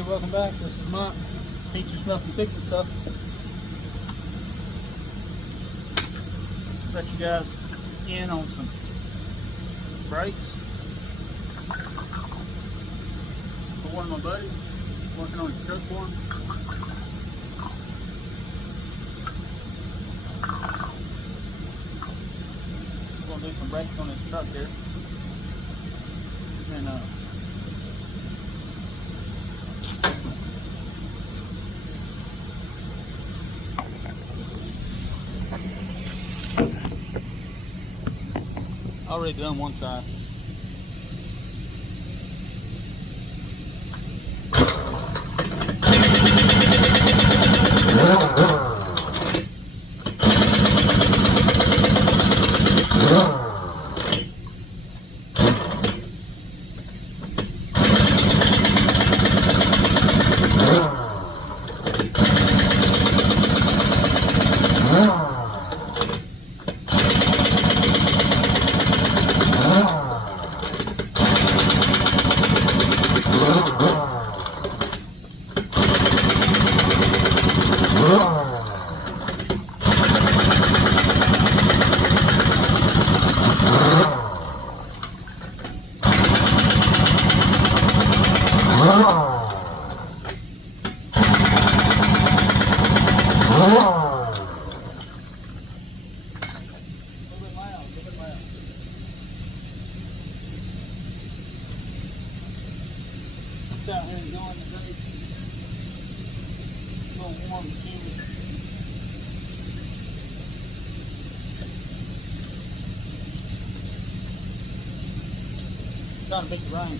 Hey, welcome back. This is Mike. Teach you snuff and fix it stuff. Let you guys in on some brakes. For one of my buddies working on his truck for him. We're gonna do some brakes on his truck there. And already done one side. Out here enjoying the day. A little warm and humid. Trying to beat the rain.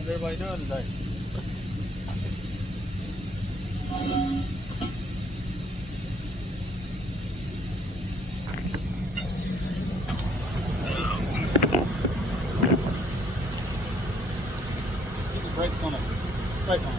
How's everybody doing today? Keep the brakes on it. Brake on it.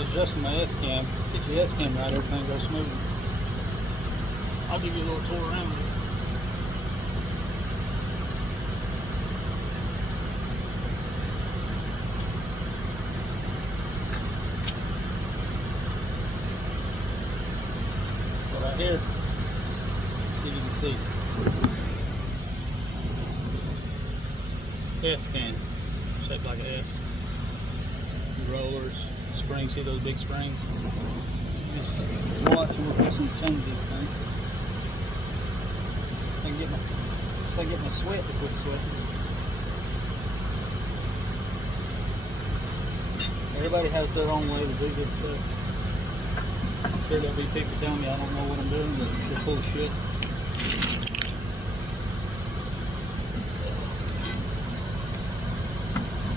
Adjusting my S-cam. Get your S-cam right, everything goes smooth. I'll give you a little tour around it. So right here, see if you can see. S-cam. Check shaped like an S. Rollers, springs, see those big springs? Just watch and we're fixing to change this thing. If I can get my sweat to quit sweating. Everybody has their own way to do this stuff. I'm sure there'll be people telling me I don't know what I'm doing, but they're full of shit.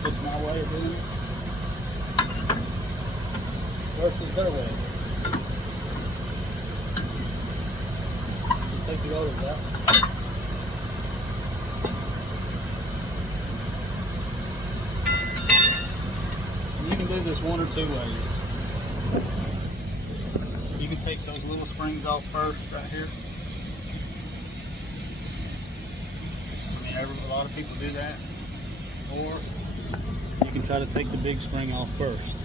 It's my way of doing it versus their way. Just take the rollers out. And you can do this one or two ways. You can take those little springs off first right here. I mean, a lot of people do that. Or you can try to take the big spring off first.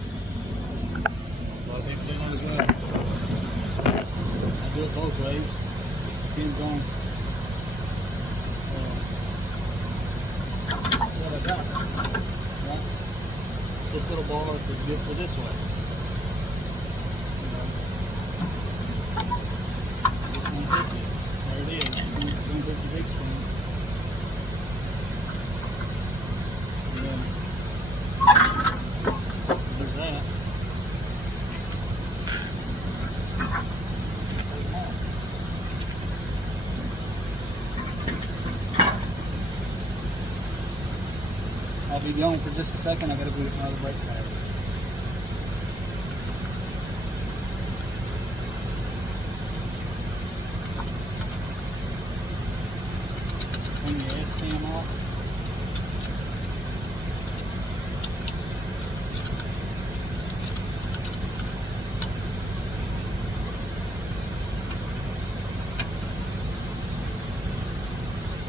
A lot of people do that as well. I do it both ways. Depends on what I got. Right? This little bar is good for this way. This one's 50. There it is. It's going to hit the big spring. There's that. I'll be gone for just a second. I gotta go get another brake pad. Turn your S-cam off.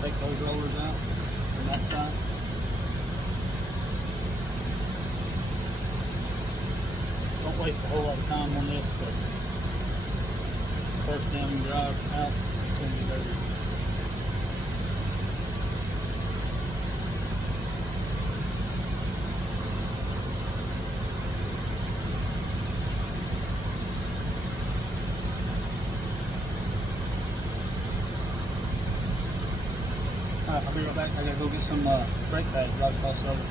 Take those rollers out from that side. Don't waste a whole lot of time on this because first time you drive out, it's going to be dirty. Alright, I'll be right back. I gotta go get some brake pads right across over.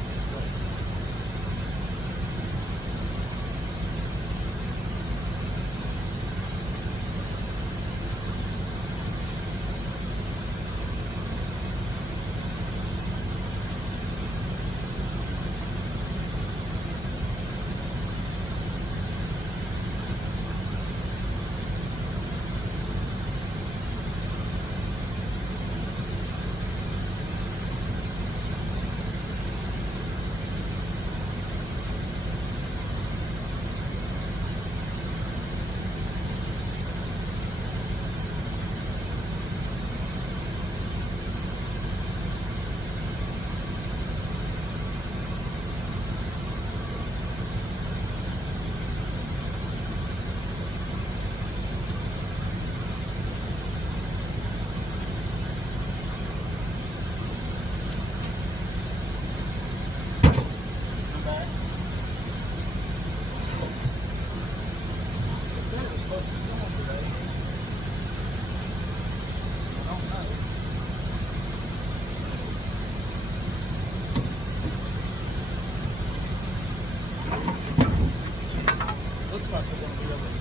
Looks like we're going to be able to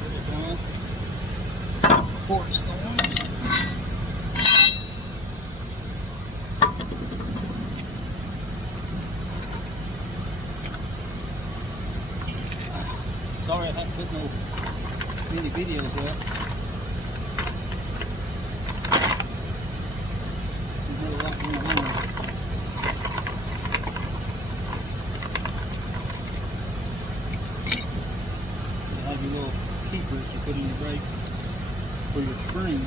get it done before it storms. Sorry I haven't put no many videos up. We've had a lot going on. Have your little keepers you put in your brake for your spring.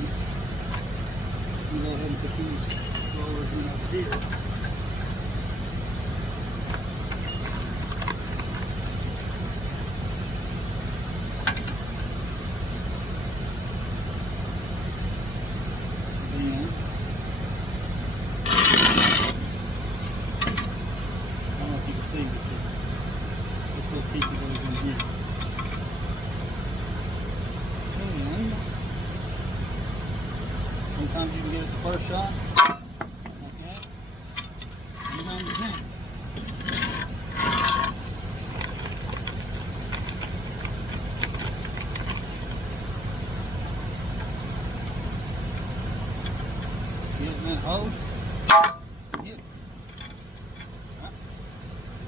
You go ahead and put these rollers in over here. Then see with this little piece goes in here. And sometimes you can get it the first shot, like that. Sometimes you can't. Get it in that hole. Hit it. Right.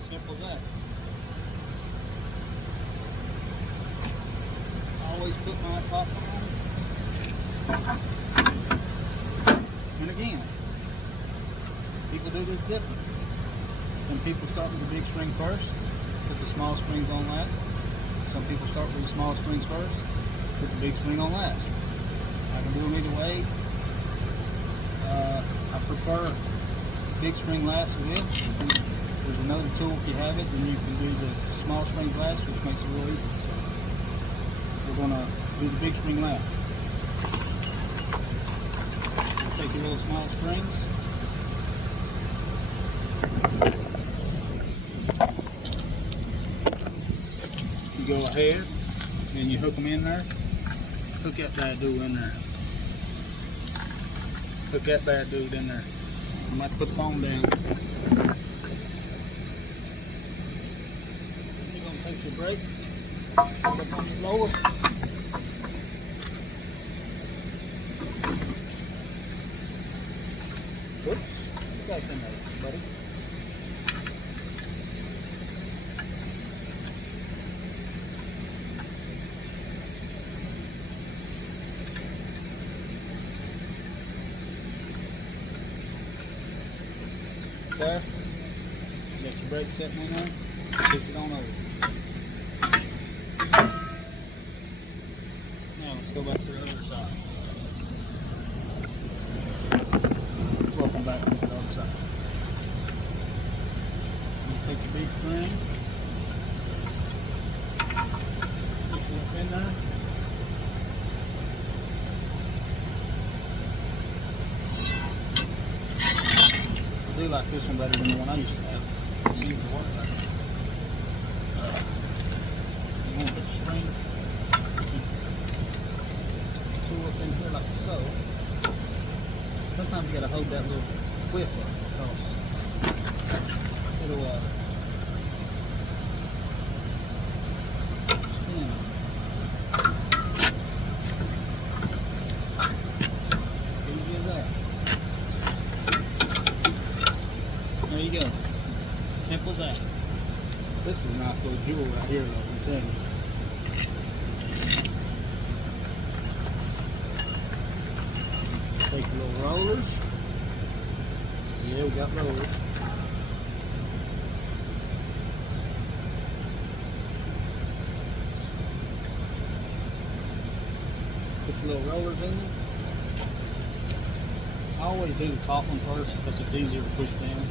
Simple as that. Always put my top on. And again, people do this different. Some people start with the big string first, put the small strings on last. Some people start with the small strings first, put the big string on last. I can do them either way. I prefer big string last for this. There's another tool if you have it, and you can do the small strings last, which makes it real easy. So we're going to do the big string last. Take your little small strings. You go ahead and you hook them in there. Hook that bad dude in there. Hook that bad dude in there. I might put the phone down. You're going to take your brake. Put it on your blower. Oops. Put that in there, buddy. There. You got your brake setting in there. Push it on over. Now let's go back to the other side. Welcome back to the other side. You take your big string. Push it up in there. I do like this one better than the one I used to have. It seems to work better. You want to put the string tool up in here like so. Sometimes you got to hold that little whip up because it'll spin. Easy as that. There you go. Simple as that. This is a nice little jewel right here, though, I'm telling you. Take your little rollers. Yeah, we got rollers. Put your little rollers in there. I always do the top one first because it's easier to push down.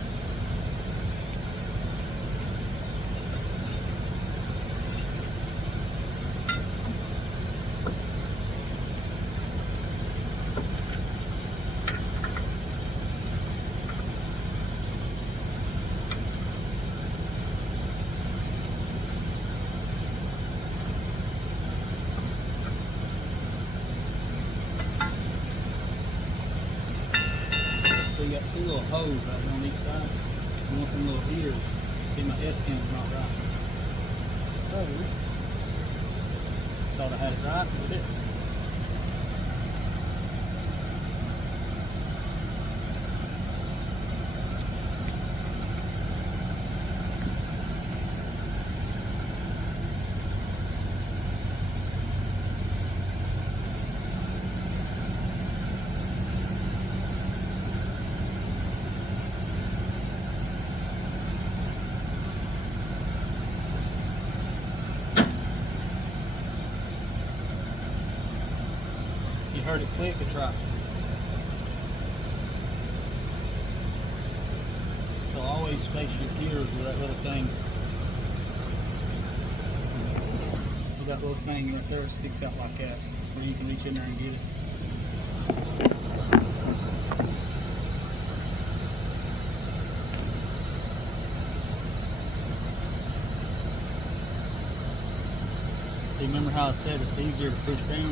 So you got two little holes right on each side. You want them little ears. See, my S-cam's not right. So, thought I had it right, but it didn't. You heard it click, it's right. So always space your gears with that little thing. With that little thing right there, it sticks out like that, where you can reach in there and get it. See, remember how I said it's easier to push down?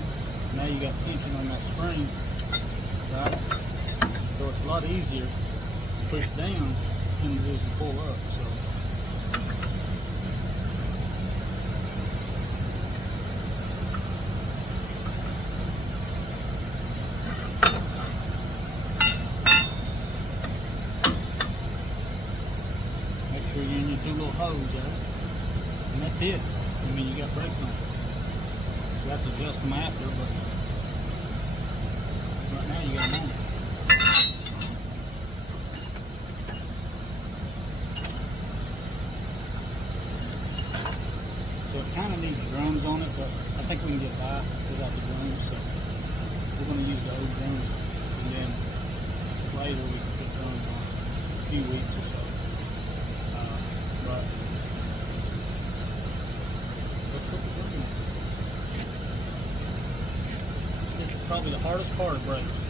Now you got tension on that spring, right? So it's a lot easier to push down than it is to pull up. So make sure you're in your two little hose, right? And that's it. I mean, you got brakes on. You have to adjust them after, but right now you got them on. So it kind of needs drums on it, but I think we can get by without the drums. So we're going to use the old drums, and then later we can put drums on a few weeks or so. But let's put the drums on. This is probably the hardest part of brakes.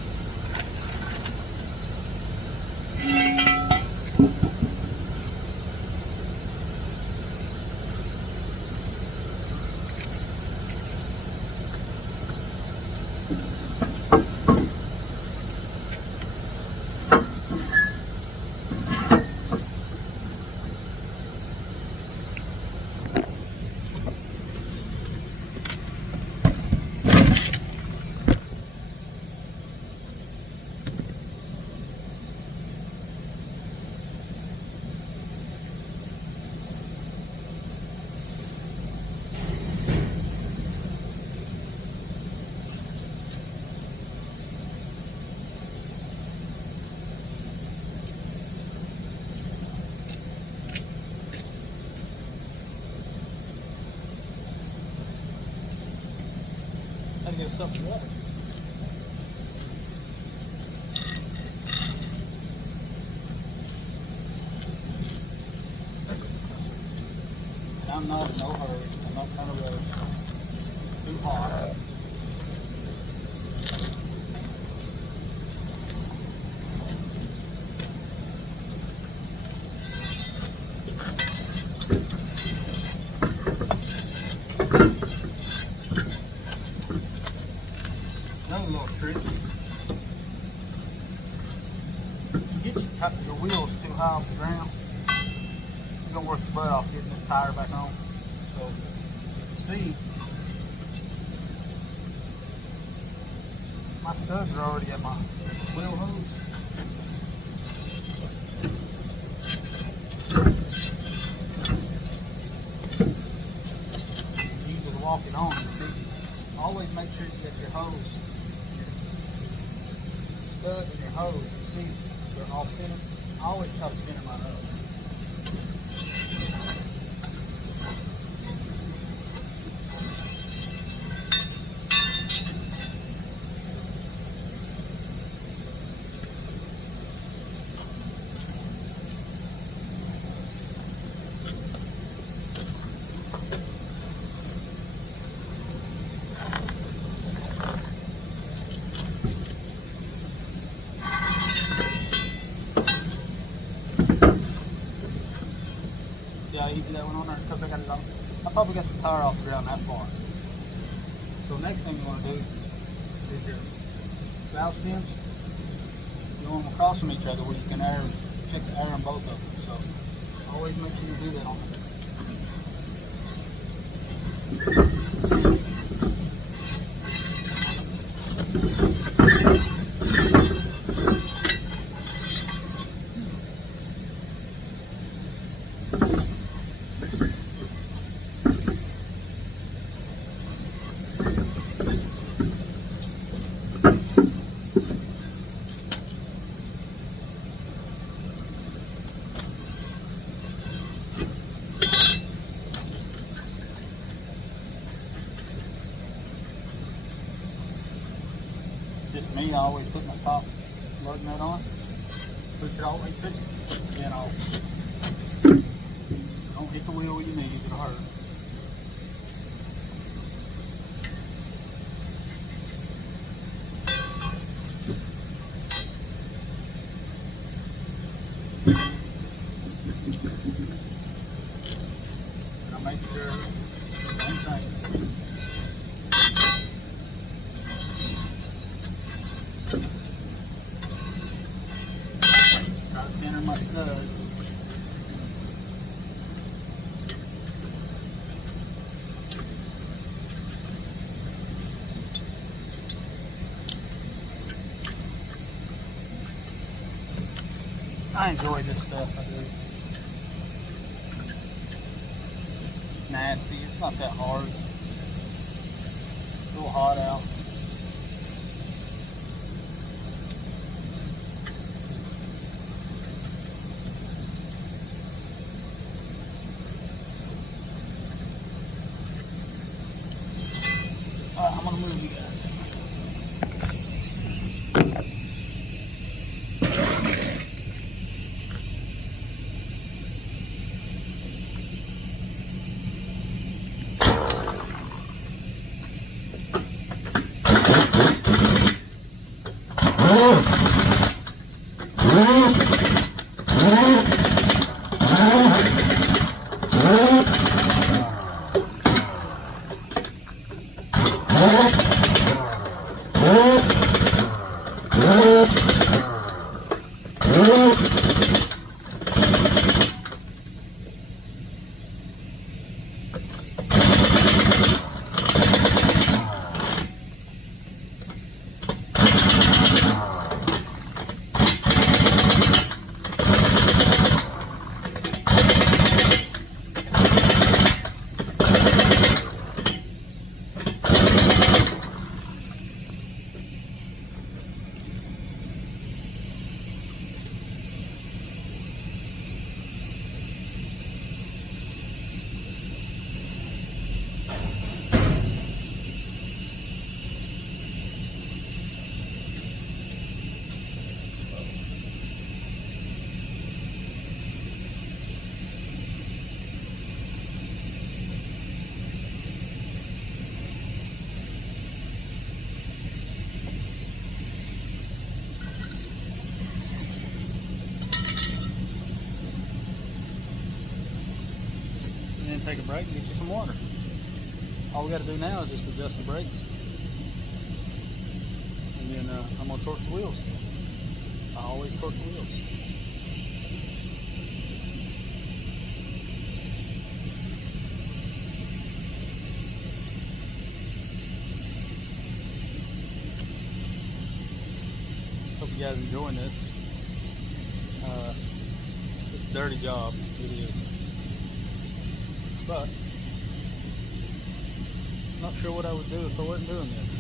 Gotta get stuff to water. I'm not in no hurry. I'm not trying to rush. Too hot. Another little trick. You get your wheels too high off the ground, you're going to work your butt off getting this tire back on. So, you see, my studs are already at my wheel hose. Easy to walk it on, you see. Always make sure you get your hose, stud and your hose, you see, they're all centered. I always try to center mine up. See how easy that went on there? Because I got it on. I probably got the tire off the ground that far. So next thing you want to do is your valve stems. You want them across from each other where you can check the air in both of them. So always make sure you do that on it. Just me, I always put my top lug nut on, push it all the way to it, then I'll don't hit the wheel with your knees, it'll hurt. And I make sure, same thing. my studs. I enjoy this stuff, I do. Nasty, it's not that hard. It's a little hot out. Alright, I'm gonna move you guys. Take a break and get you some water. All we got to do now is just adjust the brakes. And then I'm going to torque the wheels. I always torque the wheels. Hope you guys enjoying this. It's a dirty job. It is. But, not sure what I would do if I wasn't doing this.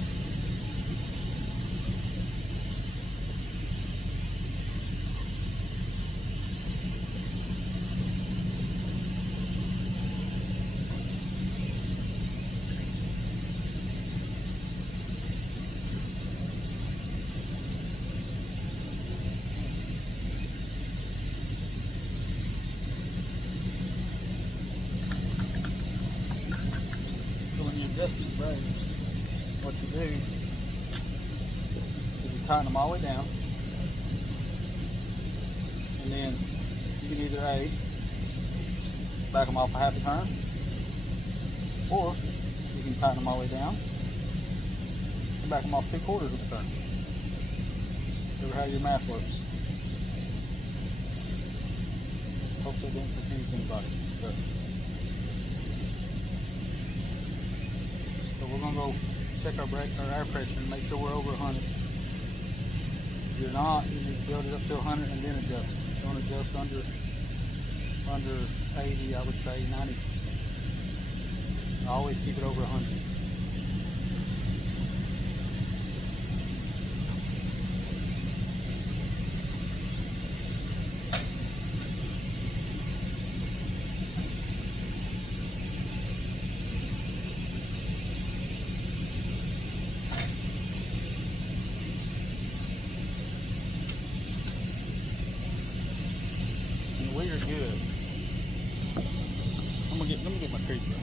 Adjusting the brakes, what you do is you tighten them all the way down, and then you can either A, back them off a half a turn, or you can tighten them all the way down and back them off 3/4 of a turn. Ever how your math works. Hope that didn't confuse anybody. We're going to go check our air pressure and make sure we're over 100. If you're not, you need to build it up to 100 and then adjust. Don't adjust under 80, I would say 90. I always keep it over 100. We're good. Let me get my creeper.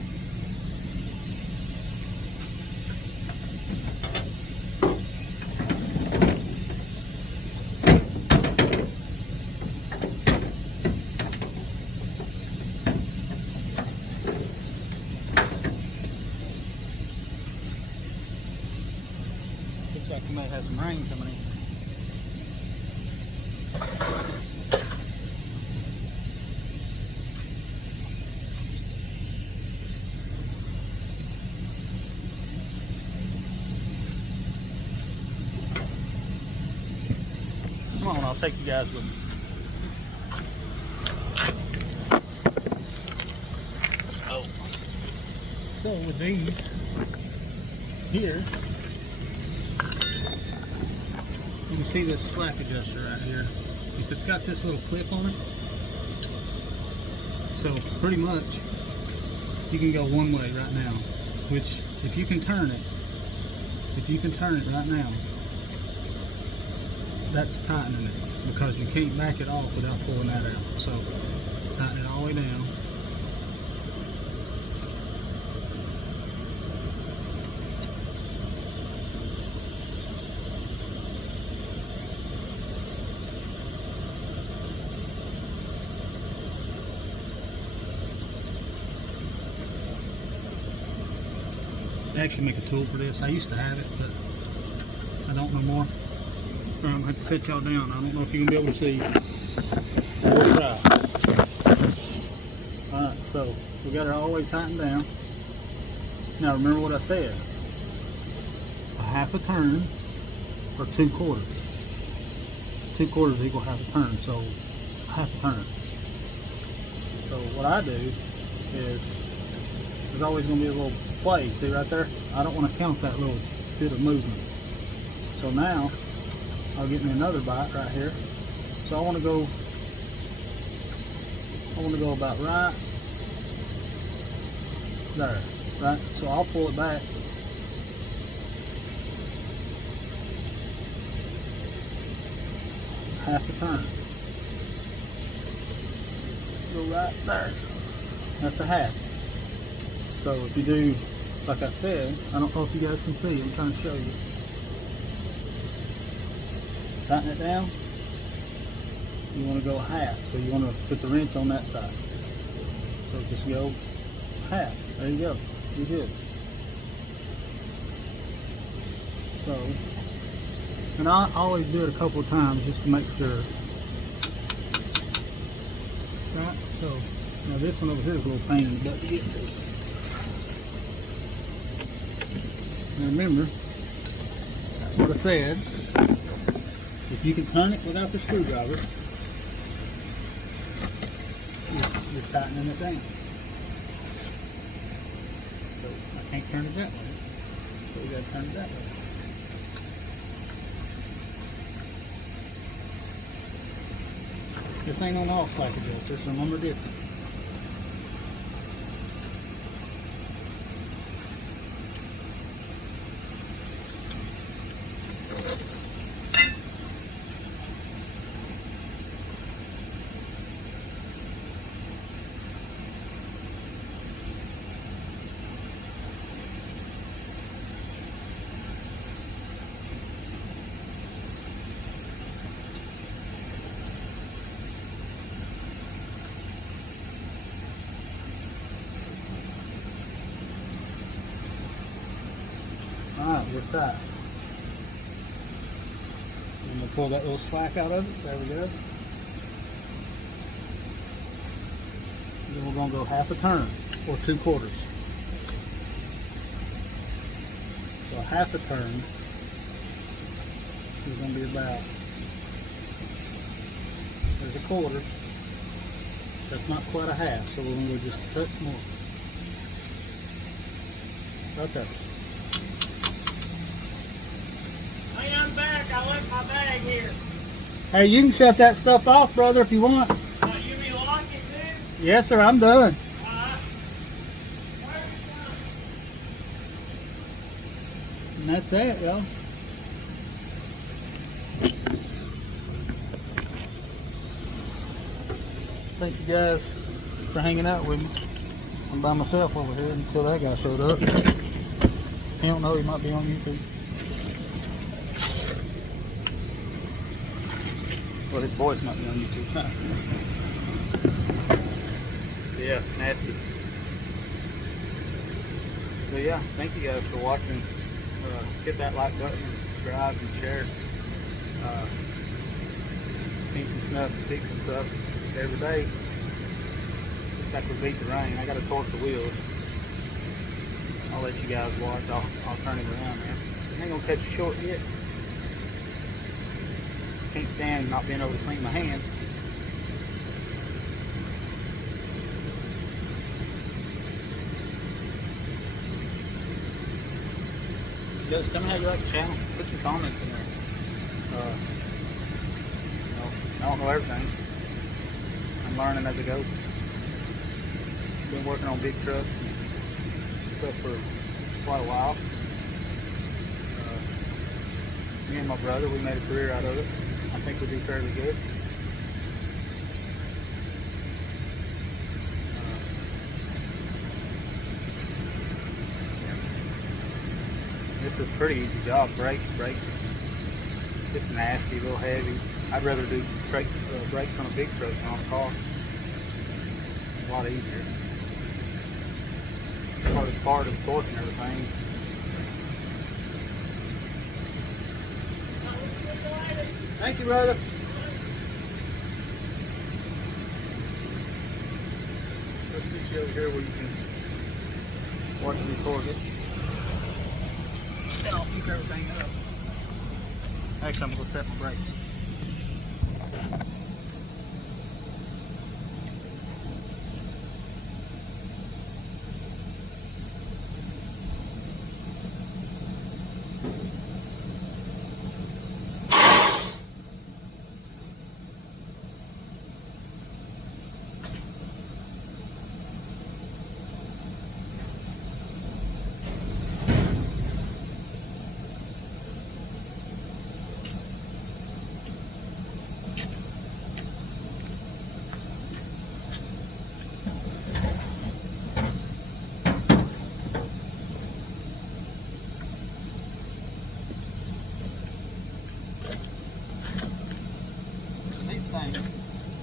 Looks like we might have some rain coming in. I'll take you guys with me. Oh. So with these here, you can see this slack adjuster right here. If it's got this little clip on it, so pretty much you can go one way right now, which if you can turn it right now, that's tightening it, because you can't back it off without pulling that out. So tighten it all the way down. They actually make a tool for this. I used to have it, but I don't no more. I'm going to have to set y'all down. I don't know if you're going to be able to see. We'll try. Alright, so we got it all the way tightened down. Now remember what I said. A half a turn or 2 quarters. 2 quarters equal half a turn, so half a turn. So what I do is, there's always going to be a little play, see right there? I don't want to count that little bit of movement. So now, I'll get me another bite right here. So I want to go about right there, right? So I'll pull it back. Half a turn. Go right there. That's a half. So if you do, like I said, I don't know if you guys can see, I'm trying to show you. Tighten it down. You want to go half, so you want to put the wrench on that side. So just go half. There you go. You're good. So, and I always do it a couple of times just to make sure. Right? So, now this one over here is a little pain in the butt to get to. Now remember, what I said, if you can turn it without the screwdriver, you're tightening it down. So I can't turn it that way, so we got to turn it that way. This ain't on all slack adjusters, some of them are different. Alright, we're tight. I'm going to pull that little slack out of it. There we go. Then we're going to go half a turn, or 2 quarters. So half a turn is going to be about, there's a quarter. That's not quite a half, so we're going to go just a touch more. Right there. Back. I left my bag here. Hey, you can shut that stuff off, brother, if you want. You be locking too? Yes, sir, I'm done. And that's it, y'all. Thank you guys for hanging out with me. I'm by myself over here until that guy showed up. He don't know, he might be on YouTube. Well, his voice might be on YouTube. Yeah, nasty. So yeah, thank you guys for watching. Hit that like button, and subscribe and share. Painting stuff, fixing stuff every day. Just like we beat the rain. I got to torque the wheels. I'll let you guys watch. I'll turn it around there. It ain't gonna catch you short yet. can't stand not being able to clean my hands. Just tell me how you like the channel. Put some comments in there. I don't know everything. I'm learning as I go. Been working on big trucks and stuff for quite a while. Me and my brother, we made a career out of it. I think we do fairly good. This is a pretty easy job. Brakes. It's nasty, a little heavy. I'd rather do brakes on a big truck than on a car. A lot easier. The hardest part is torque and everything. Thank you, brother. Let's get you over here where you can watch me torque it. Then I'll keep everything up. Actually, I'm going to set my brakes.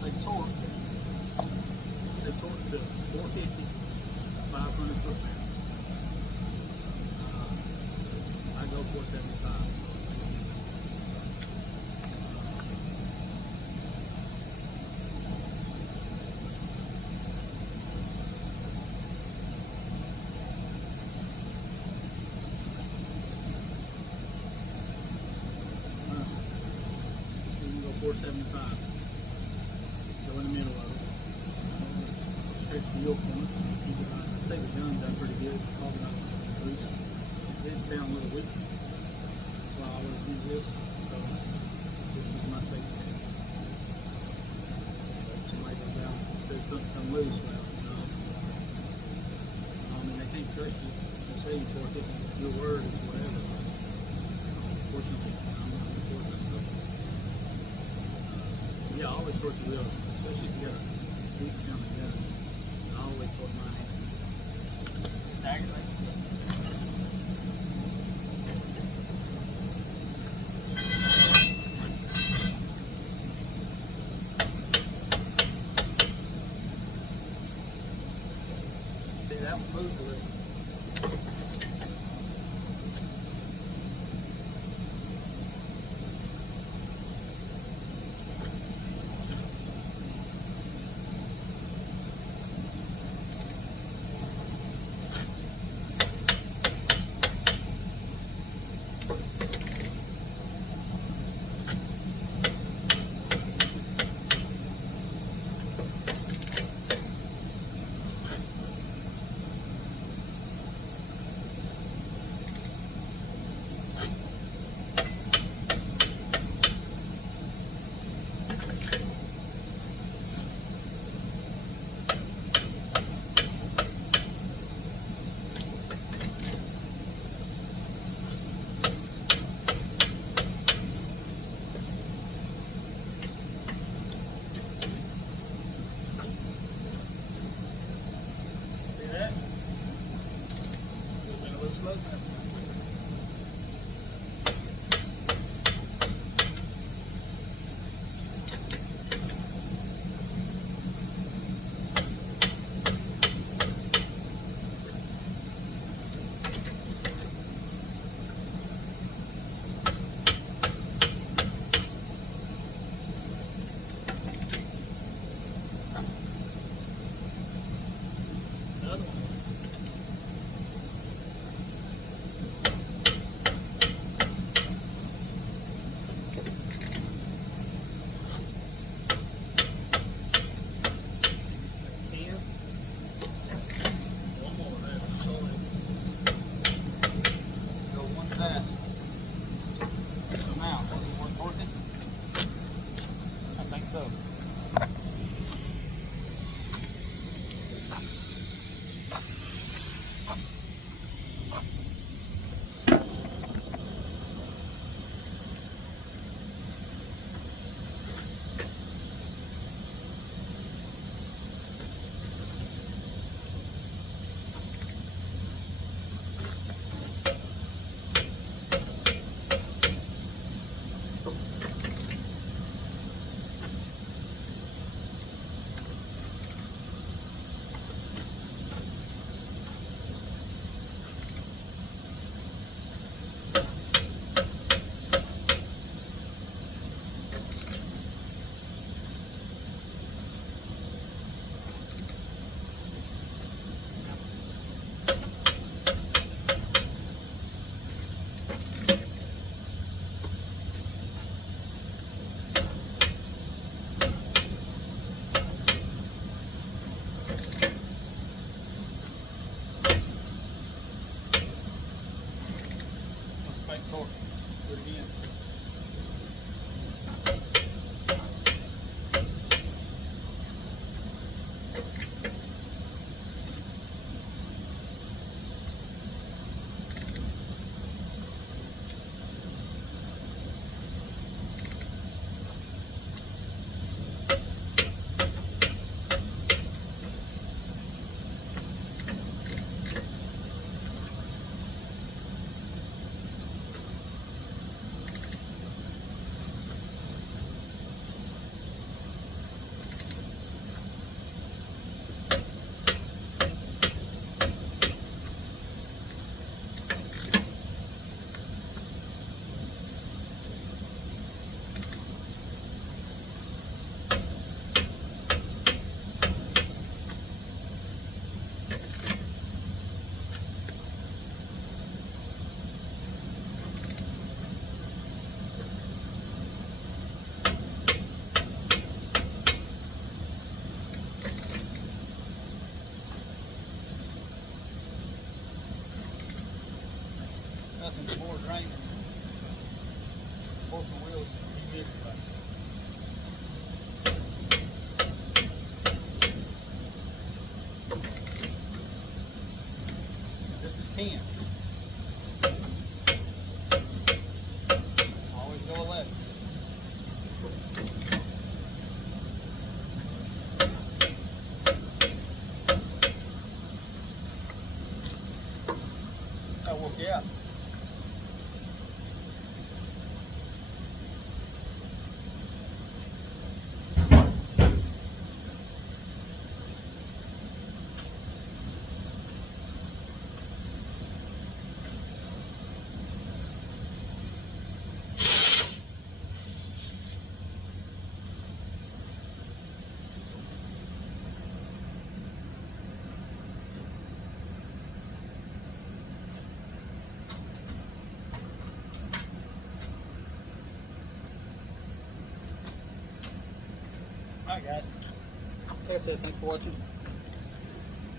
They torque to 450, 500 foot-pounds. I go 475. So you can go 475. Go in the middle of it. Stretch the wheel point. I think the gun's done pretty good. Probably not loose. It did sound a little weak. That's why I always use this. So this is my safety net. Somebody goes down and says something come loose. Well, I mean, they can't trust you. They say you torque it. Your word is whatever. Fortunately, I'm not going to torque that stuff. Yeah, I always torque the wheel. Especially if you got a weak down the gun. I always put my hand. Staggerly. See, that one moved a little. fake torque. Do it again. Nothing's more draining. Both the wheels you miss it. This is 10. Always go 11. That'll work you out. Alright guys, like I said, thanks for watching.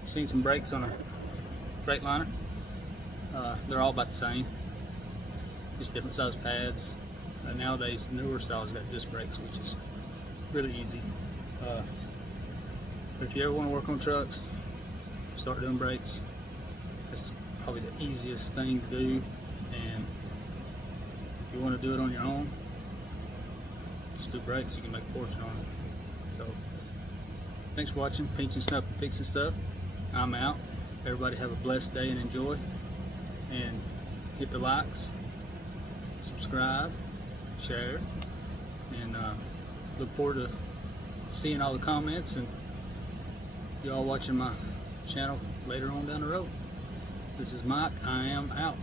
Seen some brakes on a Freightliner. They're all about the same, just different size pads. Nowadays, the newer styles got disc brakes, which is really easy. But if you ever want to work on trucks, start doing brakes. That's probably the easiest thing to do. And if you want to do it on your own, just do brakes. You can make a fortune on it. So, thanks for watching, pinching stuff and fixing stuff. I'm out. Everybody have a blessed day and enjoy. And hit the likes, subscribe, share, and look forward to seeing all the comments and you all watching my channel later on down the road. This is Mike. I am out.